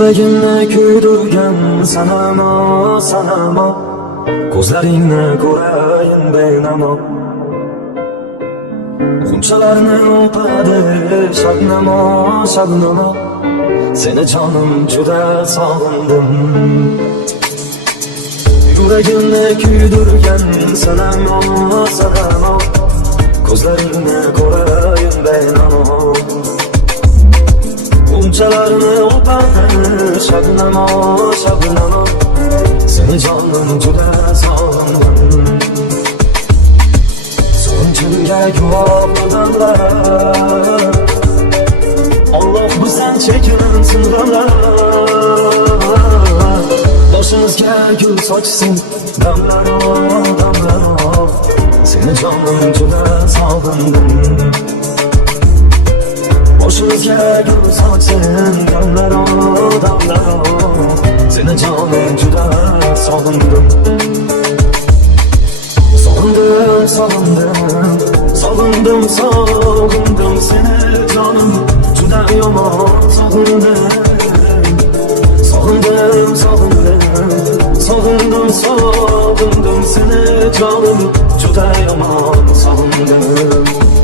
Yuragimni kuydirgan sanamo, sanamo, ko'zlaringni ko'rayin benamo. G'unchalarni o'padi shabnamo, shabnamo, seni jonim juda sog'indim. Yuragimni kuydirgan sanamo, sanamo, ko'zlaringni ko'rayin benamo. G'unchalarni o'padi shabnamo, shabnamo, seni jonim juda sog'indim. So'ngimga guvoh odamlar, Alloh bizdan chekinsin g'amlar. Boshimizga gul sochsin damlaro, damlaro, seni jonim juda sog'indim. Boshimizga gul sochsin damlaro, damlaro, seni jonim juda sog'indim. Sog'indim, sog'indim, sog'indim, sog'indim seni jonim juda yomon. Sog'indim, sog'indim, sog'indim, sog'indim, sog'indim seni jonim juda yomon. Sog'indim.